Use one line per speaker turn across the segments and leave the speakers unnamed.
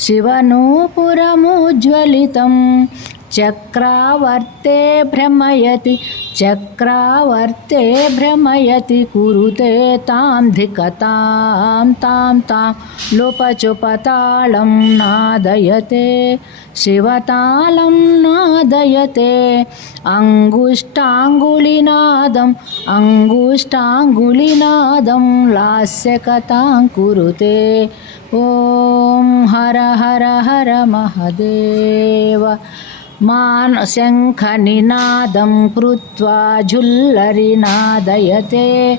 శివనూపురముజ్వలితం. చక్రావర్తే భ్రమయతి చక్రావర్తే భ్రమయతి కురుతే తాం ధికతాం తాం తాం లుపచుపతాళం నాదయతే. శివతాళం నాదయతే. అంగుష్టాంగులినాదం అంగుష్టాంగులినాదం లాస్యకథాం కురుతే ఓం హర హర హర మహదేవ. మాన్ శంఖనినాదం కృత్వా జుల్లరి నాదయతే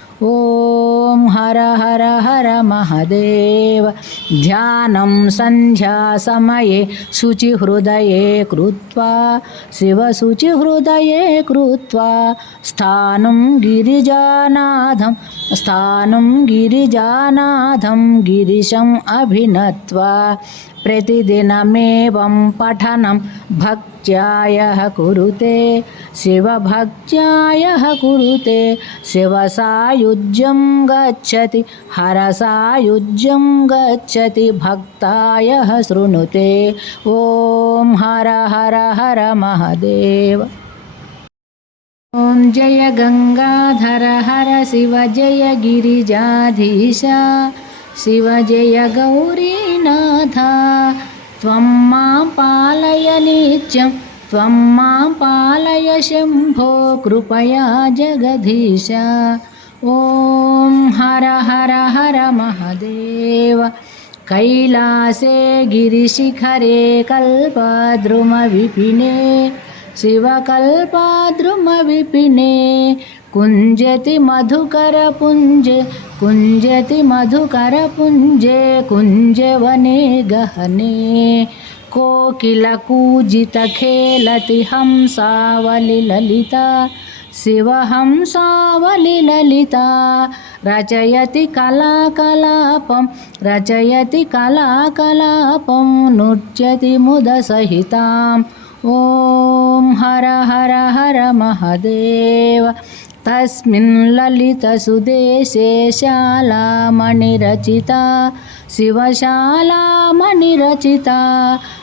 ॐ हर हर हर महदेव। ध्यानं सन्ध्यासमये शुचिहृदये कृत्वा शिवशुचिहृदये कृत्वा, स्थानं गिरिजानाथं स्थानं गिरिजानाथं गिरिशम् अभिनत्वा, प्रतिदिनमेवं पठनं भक्त्यायः कुरुते, शिवभक्त्यायः कुरुते, शिवसायुज्यं गच्छति, हरसायुज्यं गच्छति, भक्तायः शृणुते। ॐ हर हर हर महदेव। ॐ जय गङ्गाधर हर शिव जय गिरिजाधीश। शिव जय गौरीनाथ। त्वं माँ पालय नित्यं त्वं मां पालय शम्भो कृपया जगदीश ॐ हर हर हर महदेव कैलासे गिरिशिखरे कल्पद्रुमविपिने शिवकल्पाद्रुमविपिने कुञ्जति मधुकरपुञ्जे कुञ्जति मधुकरपुञ्जे कुञ्जवने गहने कोकिलकूजितखेलति हंसावलिललिता शिवहंसावलिललिता रचयति कलाकलापं रचयति कलाकलापं नृत्यति मुदसहिताम् ॐ हर हर हर महदेव तस्मिन् ललितसुदेशे शालामणिरचिता शिवशालामणिरचिता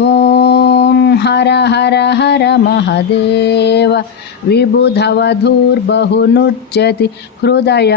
ॐ हर हर हर महदेव विबुधवधूर्बहुनुच्यति हृदयाह्लादयुतं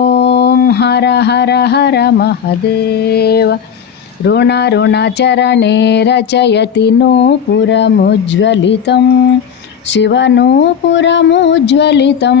ॐ हर हर हर महदेव ऋणऋणचरणे रचयति नूपुरमुज्ज्वलितं शिवनूपुरमुज्ज्वलितं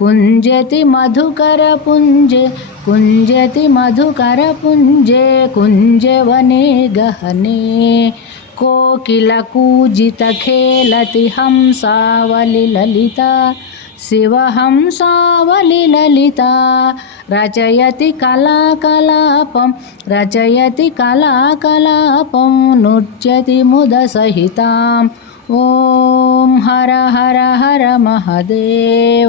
कुञ्जति मधुकरपुञ्ज कुञ्जति मधुकरपुञ्जे कुञ्जवने गहने कोकिलकूजितखेलति हंसावलिललिता शिवहंसावलिललिता रचयति कलाकलापं रचयति कलाकलापं नृत्यति मुदसहिताम् ॐ हर हर हर महदेव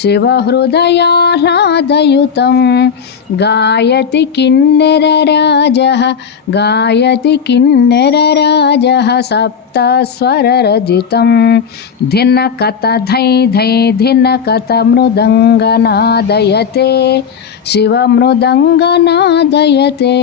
शिवहृदयाह्लादयुतं गायति किन्नरराजः गायति किन्नरराजः सप्तस्वररजितं धिनकत धै धै धिनकत मृदङ्गनादयते शिवमृदङ्गनादयते